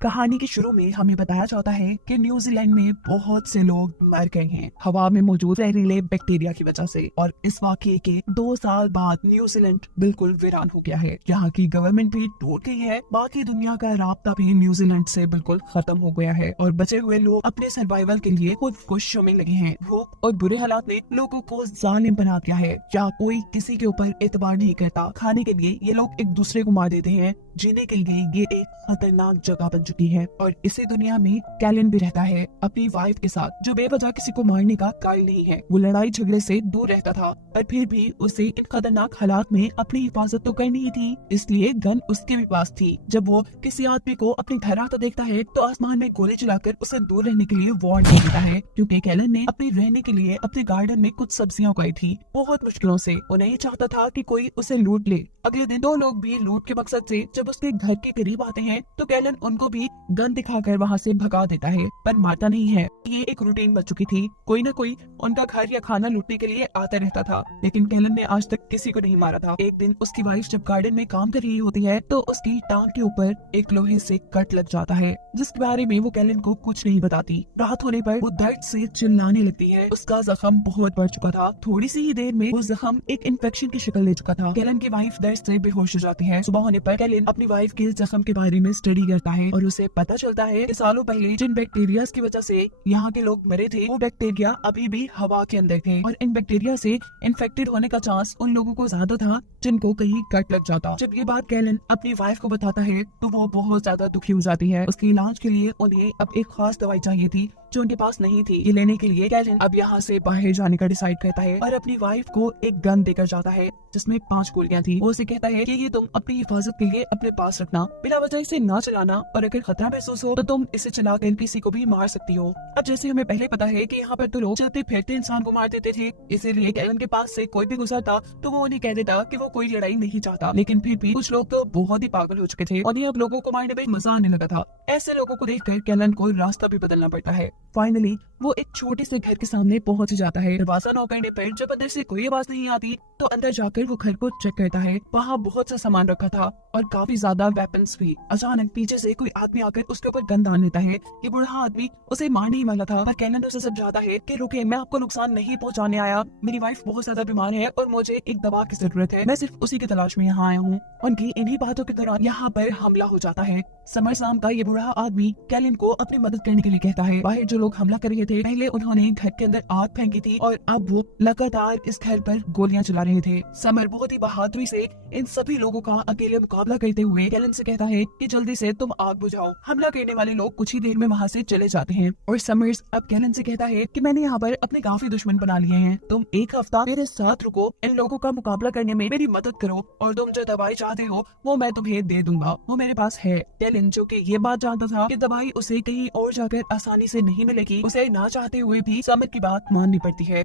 कहानी के शुरू में हमें बताया जाता है कि न्यूजीलैंड में बहुत से लोग मर गए हैं हवा में मौजूद जहरीले बैक्टीरिया की वजह से। और इस वाकये के 2 साल बाद न्यूजीलैंड बिल्कुल वीरान हो गया है। यहाँ की गवर्नमेंट भी टूट गई है, बाकी दुनिया का राब्ता भी न्यूजीलैंड से बिल्कुल खत्म हो गया है और बचे हुए लोग अपने सर्वाइवल के लिए खुदकुशी में लगे हैं। भूख और बुरे हालात ने लोगों को जालिम बना दिया है। यहाँ कोई किसी के ऊपर एतबार नहीं करता। खाने के लिए ये लोग एक दूसरे को मार देते हैं। जीने के लिए ये एक खतरनाक जगह बन चुकी है। और इसी दुनिया में कैलन भी रहता है अपनी वाइफ के साथ, जो बेवजह किसी को मारने का कायल नहीं है। वो लड़ाई झगड़े से दूर रहता था, पर फिर भी उसे इन खतरनाक हालात में अपनी हिफाजत तो करनी ही थी, इसलिए गन उसके भी पास थी। जब वो किसी आदमी को अपने घर आता देखता है तो आसमान में गोले चलाकर उसे दूर रहने के लिए वार्न देता है, क्योंकि कैलन ने अपने रहने के लिए अपने गार्डन में कुछ सब्जियां उगाई थी बहुत मुश्किलों से। वो नहीं चाहता था कि कोई उसे लूट ले। अगले दिन 2 लोग भी लूट के मकसद से जब उसके घर के करीब आते हैं तो कैलन उनको भी गन दिखाकर वहाँ से भगा देता है, पर मारता नहीं है। ये एक रूटीन बन चुकी थी, कोई न कोई उनका घर या खाना लूटने के लिए आता रहता था, लेकिन कैलन ने आज तक किसी को नहीं मारा था। एक दिन उसकी वाइफ जब गार्डन में काम कर रही होती है तो उसकी टांग के ऊपर एक लोहे से कट लग जाता है, जिसके बारे में वो कैलन को कुछ नहीं बताती। रात होने पर वो दर्द से चिल्लाने लगती है। उसका जख्म बहुत बढ़ चुका था। थोड़ी सी ही देर में वो जख्म एक इन्फेक्शन की शक्ल ले चुका था। कैलन की वाइफ दर्द से बेहोश हो जाती है। सुबह होने पर कैलन अपनी वाइफ के जख्म के बारे में स्टडी करता है और उसे पता चलता है कि सालों पहले जिन बैक्टीरिया की वजह से यहाँ के लोग मरे थे, वो बैक्टीरिया अभी भी हवा के अंदर थे और इन बैक्टीरिया से इन्फेक्टेड होने का चांस उन लोगों को ज्यादा था जिनको कहीं कट लग जाता। जब ये बात कैलन अपनी वाइफ को बताता है तो वो बहुत ज्यादा दुखी हो जाती है। उसके इलाज के लिए उन्हें अब एक खास दवाई चाहिए थी जो उनके पास नहीं थी। ये लेने के लिए कैलन अब यहाँ से बाहर जाने का डिसाइड करता है और अपनी वाइफ को एक गन देकर जाता है जिसमें 5 गोलियां थी। वो उसे कहता है कि ये तुम अपनी हिफाजत के लिए अपने पास रखना, बिना वजह इसे ना चलाना, और अगर खतरा महसूस हो तो तुम इसे चलाकर किसी को भी मार सकती हो। अब जैसे हमें पहले पता है कि यहाँ पर तो लोग चलते फिरते इंसान को मार देते थे, इसीलिए कैलन के पास से कोई भी गुजरता तो वो उन्हें कह देता कि वो कोई लड़ाई नहीं चाहता। लेकिन फिर भी कुछ लोग तो बहुत ही पागल हो चुके थे और ये अब लोगों को मारने में मजा आने लगा था। ऐसे लोगों को देखकर कैलन को रास्ता भी बदलना पड़ता है। फाइनली वो एक छोटे से घर के सामने पहुंच जाता है। दरवाजा नॉक करने पर जब अंदर से कोई आवाज नहीं आती तो अंदर जाकर वो घर को चेक करता है। वहाँ बहुत सा सामान रखा था और काफी ज्यादा वेपन्स भी। अचानक पीछे से कोई आदमी आकर उसके ऊपर गन दान लेता है। ये बूढ़ा आदमी उसे मारने ही वाला था, पर कैलन उसे समझाता है कि रुके, मैं आपको नुकसान नहीं पहुंचाने आया। मेरी वाइफ बहुत ज्यादा बीमार है और मुझे एक दवा की जरूरत है। मैं सिर्फ उसी की तलाश में यहाँ आया हूँ। उनकी इन्हीं बातों के दौरान यहाँ पर हमला हो जाता है। समर शाम का ये बूढ़ा आदमी कैलन को अपनी मदद करने के लिए कहता है। बाहर जो लोग हमला कर रहे थे, पहले उन्होंने घर के अंदर आग फेंकी थी और अब वो लगातार इस घर पर गोलियां चला रहे थे। समर बहुत ही बहादुरी से इन सभी लोगों का अकेले मुकाबला करते हुए कैलन से कहता है कि जल्दी से तुम आग बुझाओ। हमला करने वाले लोग कुछ ही देर में वहाँ से चले जाते हैं और समर्स अब कैलन से कहता है कि मैंने यहाँ पर अपने काफी दुश्मन बना लिए हैं। तुम एक हफ्ता मेरे साथ रुको, इन लोगों का मुकाबला करने में मेरी मदद करो और तुम जो दवाई चाहते हो वो मैं तुम्हें दे दूंगा, वो मेरे पास है। कैलन जो कि ये बात जानता था कि दवाई उसे कहीं और जाकर आसानी से नहीं मिलेगी, उसे ना चाहते हुए भी समर की बात माननी पड़ती है।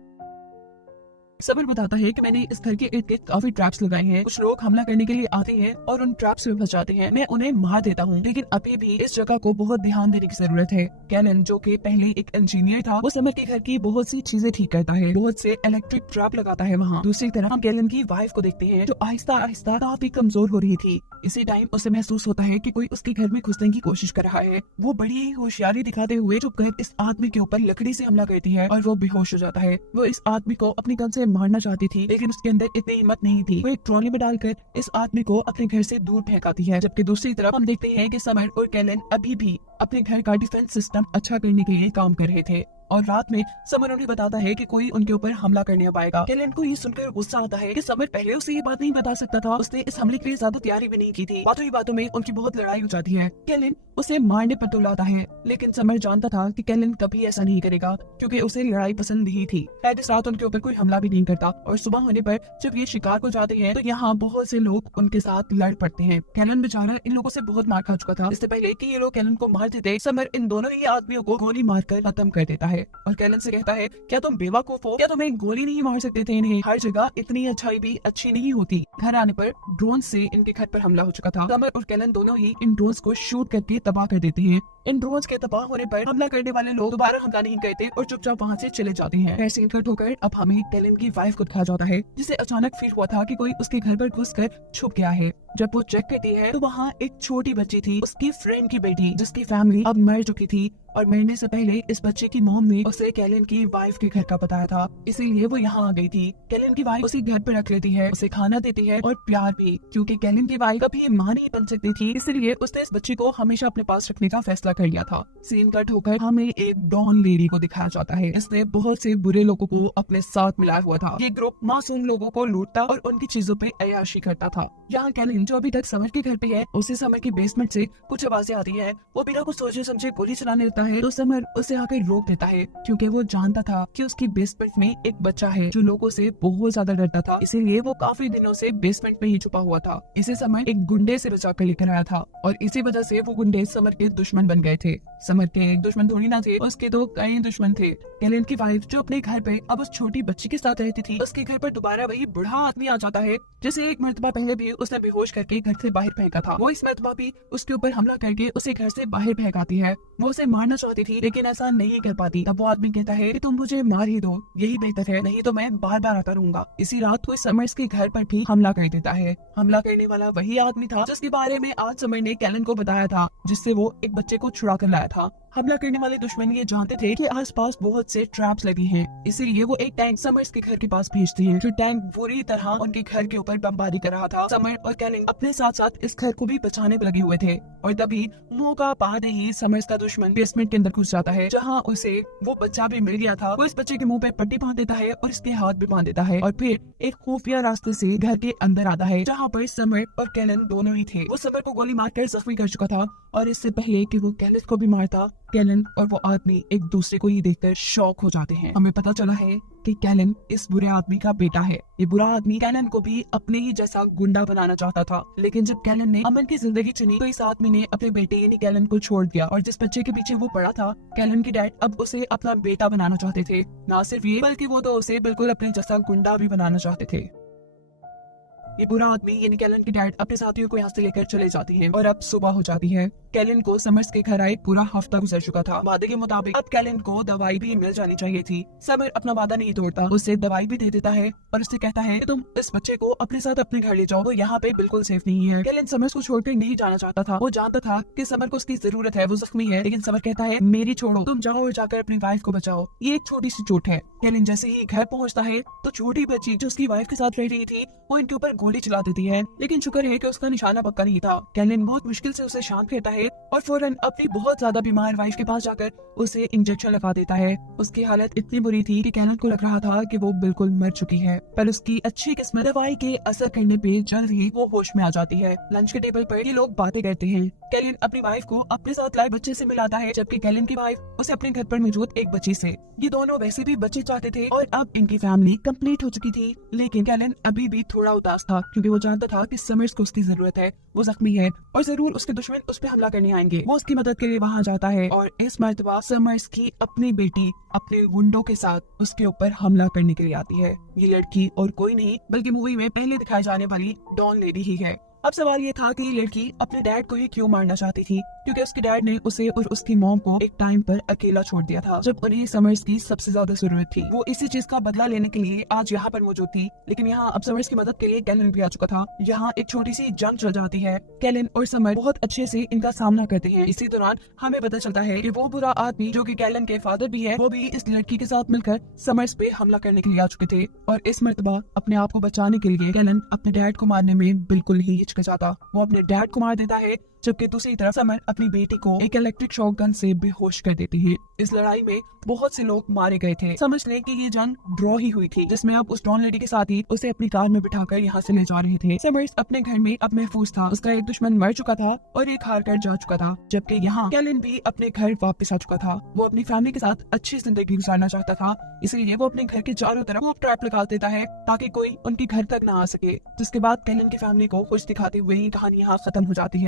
समर बताता है कि मैंने इस घर के इर्द गिर्द काफी ट्रैप्स लगाए हैं। कुछ लोग हमला करने के लिए आते हैं और उन ट्रैप्स में फंस जाते हैं। मैं उन्हें मार देता हूँ, लेकिन अभी भी इस जगह को बहुत ध्यान देने की जरूरत है। कैलन जो कि पहले एक इंजीनियर था, वो समर के घर की बहुत सी चीजें ठीक करता है, बहुत से इलेक्ट्रिक ट्रैप लगाता है वहाँ। दूसरी तरफ हम कैलन की वाइफ को देखते हैं जो आहिस्ता आहिस्ता काफी कमजोर हो रही थी। इसी टाइम उसे महसूस होता है कि कोई उसके घर में घुसने की कोशिश कर रहा है। वो बड़ी ही होशियारी दिखाते हुए चुपकर इस आदमी के ऊपर लकड़ी से हमला करती है और वो बेहोश हो जाता है। वो इस आदमी को अपनी गन से मारना चाहती थी, लेकिन उसके अंदर इतनी हिम्मत नहीं थी। वो एक ट्रॉली में डालकर इस आदमी को अपने घर से दूर फेंकाती है। जबकि दूसरी तरफ हम देखते हैं कि समर और कैलन अभी भी अपने घर का डिफेंस सिस्टम अच्छा करने के लिए काम कर रहे थे और रात में समर उन्हें बताता है कि कोई उनके ऊपर हमला करने अब आएगा। कैलन को ये सुनकर गुस्सा आता है कि समर पहले उसे ये बात नहीं बता सकता था। उसने इस हमले के लिए ज्यादा तैयारी भी नहीं की थी। बातों ही बातों में उनकी बहुत लड़ाई हो जाती है। कैलन उसे मारने पर तुलाता है, लेकिन समर जानता था कि कैलन कभी ऐसा नहीं करेगा क्योंकि उसे लड़ाई पसंद नहीं थी। शायद रात उनके ऊपर कोई हमला भी नहीं करता और सुबह होने पर जब ये शिकार को जाते हैं तो यहाँ बहुत से लोग उनके साथ लड़ पड़ते हैं। कैलन बेचारा इन लोगों से बहुत मार खा चुका था। इससे पहले कि ये लोग कैलन को मार देते, समर इन दोनों ही आदमियों को गोली मारकर खत्म कर देता है। है और कैलन से कहता है, क्या तुम बेवकूफ हो? क्या तुम्हें गोली नहीं मार सकते थे? इन्हें हर जगह इतनी अच्छाई भी अच्छी नहीं होती। घर आने पर ड्रोन से इनके घर पर हमला हो चुका था। समर और कैलन दोनों ही इन ड्रोन्स को शूट करके तबाह कर देते हैं। इन ड्रोन्स के तबाह होने पर हमला करने वाले लोग दोबारा हमला नहीं करते और चुपचाप वहाँ से चले जाते हैं। फिर सीन कट होकर अब हमें कैलन की वाइफ को दिखाया जाता है, जिसे अचानक फील हुआ था कि कोई उसके घर पर घुसकर छुप गया है। जब वो चेक करती है तो वहाँ एक छोटी बच्ची थी, उसकी फ्रेंड की बेटी, जिसकी फैमिली अब मर चुकी थी और मरने से पहले इस बच्चे की मॉम ने उसे कैलन की वाइफ के घर का बताया था, इसीलिए वो यहाँ आ गई थी। कैलन की वाइफ उसे घर पर रख लेती है, उसे खाना देती है और प्यार भी, क्योंकि कैलन की वाइफ कभी मां नहीं बन सकती थी, इसलिए उसने इस बच्ची को हमेशा अपने पास रखने का फैसला कर लिया था। सीन कट होकर हमें एक डॉन लेडी को दिखाया जाता है। इसने बहुत से बुरे लोगों को अपने साथ मिलाया हुआ था। ये ग्रुप मासूम लोगों को लूटता और उनकी चीजों पे अय्याशी करता था। यहाँ कैलन जो अभी तक समर के घर पे है, उसी समर की बेसमेंट से कुछ आवाजें आती है। वो बिना कुछ सोचे समझे गोली चलाने लगता है तो समर उसे आकर रोक देता है, क्योंकि वो जानता था कि उसकी बेसमेंट में एक बच्चा है जो लोगों से बहुत ज्यादा डरता था, इसीलिए वो काफी दिनों से बेसमेंट में ही छुपा हुआ था। इसे समर एक गुंडे से बचा कर लेकर आया था और इसी वजह से वो गुंडे समर के दुश्मन बन गए थे। समर के एक दुश्मन थोड़ी ना थे, उसके तो कई दुश्मन थे। कैलन की वाइफ जो अपने घर पे अब उस छोटी बच्ची के साथ रहती थी, उसके घर पर दोबारा वही बूढ़ा आदमी आ जाता है, जिसे एक मर्तबा पहले भी उसने बेहोश करके घर से बाहर फेंका था। वो इस मर्तबा भी उसके ऊपर हमला करके उसे घर से बाहर फेंकाती है। वो उसे मारना चाहती थी लेकिन ऐसा नहीं कर पाती। तब वो आदमी कहता है कि तुम मुझे मार ही दो, यही बेहतर है, नहीं तो मैं बार बार आता रहूंगा। इसी रात वो समर्स के घर पर भी हमला कर देता है। हमला करने वाला वही आदमी था जिसके बारे में आज समर ने कैलन को बताया था, जिससे वो एक बच्चे को छुड़ा कर लाया था। हमला करने वाले दुश्मन ये जानते थे कि आसपास बहुत से ट्रैप्स लगी हैं, इसीलिए वो एक टैंक समर्स के घर के पास भेजते हैं। जो टैंक बुरी तरह उनके घर के ऊपर बमबारी कर रहा था। समर और कैलन अपने साथ साथ इस घर को भी बचाने में लगे हुए थे और तभी मौका पाते ही समर्स का दुश्मन बेसमेंट के अंदर घुस जाता है, जहाँ उसे वो बच्चा भी मिल गया था। वो इस बच्चे के मुंह पे पट्टी बांध देता है और इसके हाथ भी बांध देता है और फिर एक खुफिया रास्ते से घर के अंदर आता है, जहाँ पर समर और कैलन दोनों ही थे। वो समर को गोली मारकर जख्मी कर चुका था और इससे पहले कि वो कैलन को भी मारता, कैलन और वो आदमी एक दूसरे को ही देखकर शॉक हो जाते हैं। हमें पता चला है कि कैलन इस बुरे आदमी का बेटा है। ये बुरा आदमी कैलन को भी अपने ही जैसा गुंडा बनाना चाहता था, लेकिन जब कैलन ने अमन की जिंदगी चुनी तो इस आदमी ने अपने बेटे यानी कैलन को छोड़ दिया और जिस बच्चे के पीछे वो पड़ा था, कैलन के डैड अब उसे अपना बेटा बनाना चाहते थे। ना सिर्फ ये बल्कि वो तो उसे बिल्कुल अपने जैसा गुंडा भी बनाना चाहते थे। ये बुरा आदमी यानी कैलन के डैड अपने साथियों को यहाँ से लेकर चले जाते हैं और अब सुबह हो जाती है। कैलन को समर्स के घर आए पूरा हफ्ता गुजर चुका था। वादे के मुताबिक अब कैलन को दवाई भी मिल जानी चाहिए थी। समर अपना वादा नहीं तोड़ता, उसे दवाई भी दे देता है और उससे कहता है कि तुम इस बच्चे को अपने साथ अपने घर ले जाओ, वो यहाँ पे बिल्कुल सेफ नहीं है। कैलन समर्स को छोड़कर नहीं जाना चाहता था। वो जानता था कि समर को उसकी जरूरत है, वो जख्मी है, लेकिन समर कहता है मेरी छोड़ो, तुम जाओ और जाकर अपनी वाइफ को बचाओ, ये एक छोटी सी चोट है। कैलन जैसे ही घर पहुँचता है तो छोटी बच्ची जो उसकी वाइफ के साथ रह रही थी वो इनके ऊपर गोली चला देती है, लेकिन शुक्र है कि उसका निशाना पक्का नहीं था। कैलन बहुत मुश्किल से उसे शांत करता है और फौरन अपनी बहुत ज्यादा बीमार वाइफ के पास जाकर उसे इंजेक्शन लगा देता है। उसकी हालत इतनी बुरी थी कि कैलन को लग रहा था कि वो बिल्कुल मर चुकी है, पर उसकी अच्छी किस्मत दवाई के असर करने पे जल्द ही वो होश में आ जाती है। लंच के टेबल पर ये लोग बातें करते हैं। कैलन अपनी वाइफ को अपने साथ लाए बच्चे से मिलाता है, जबकि कैलन की वाइफ उसे अपने घर पर मौजूद एक बच्ची से। ये दोनों वैसे भी बच्चे चाहते थे और अब इनकी फैमिली कंप्लीट हो चुकी थी, लेकिन कैलन अभी भी थोड़ा उदास था, क्योंकि वो जानता था कि समर्स को उसकी जरूरत है, वो जख्मी है और जरूर उसके दुश्मन उस पर हमला करने आएंगे। वो उसकी मदद के लिए वहाँ जाता है और इस मर्तबा समर्स की अपनी बेटी अपने गुंडों के साथ उसके ऊपर हमला करने के लिए आती है। ये लड़की और कोई नहीं बल्कि मूवी में पहले दिखाई जाने वाली डॉन लेडी ही है। अब सवाल ये था कि ये लड़की अपने डैड को ही क्यों मारना चाहती थी, क्योंकि उसके डैड ने उसे और उसकी मॉम को एक टाइम पर अकेला छोड़ दिया था जब उन्हें समर्स की सबसे ज्यादा जरूरत थी। वो इसी चीज का बदला लेने के लिए आज यहाँ पर मौजूद थी, लेकिन यहाँ अब समर्स की मदद के लिए कैलन भी आ चुका था। यहाँ एक छोटी सी जंग चल जाती है। कैलन और समर बहुत अच्छे से इनका सामना करते हैं। इसी दौरान हमें पता चलता है कि वो बुरा आदमी जो कि कैलन के फादर भी है, वो भी इस लड़की के साथ मिलकर समर्स पे हमला करने के लिए आ चुके थे और इस मर्तबा अपने आप को बचाने के लिए कैलन अपने डैड को मारने में बिल्कुल ही हिचकिचाता। वो अपने डैड को मार देता है, जबकि दूसरी तरफ समर अपनी बेटी को एक इलेक्ट्रिक शॉक गन से बेहोश कर देती है। इस लड़ाई में बहुत से लोग मारे गए थे। समझ लें कि ये जंग ड्रॉ ही हुई थी, जिसमें अब उस डॉन लेडी के साथ ही उसे अपनी कार में बिठाकर यहाँ से ले जा रहे थे। समर अपने घर में अब महफूज था, उसका एक दुश्मन मर चुका था और एक हार कर जा चुका था, जबकि यहाँ कैलन भी अपने घर वापस आ चुका था। वो अपनी फैमिली के साथ अच्छी जिंदगी गुजारना चाहता था, इसलिए वो अपने घर के चारों तरफ वो ट्रैप लगा देता है ताकि कोई उनके घर तक न आ सके। जिसके बाद कैलन की फैमिली को खुश दिखाते हुए ही कहानी यहाँ खत्म हो जाती है।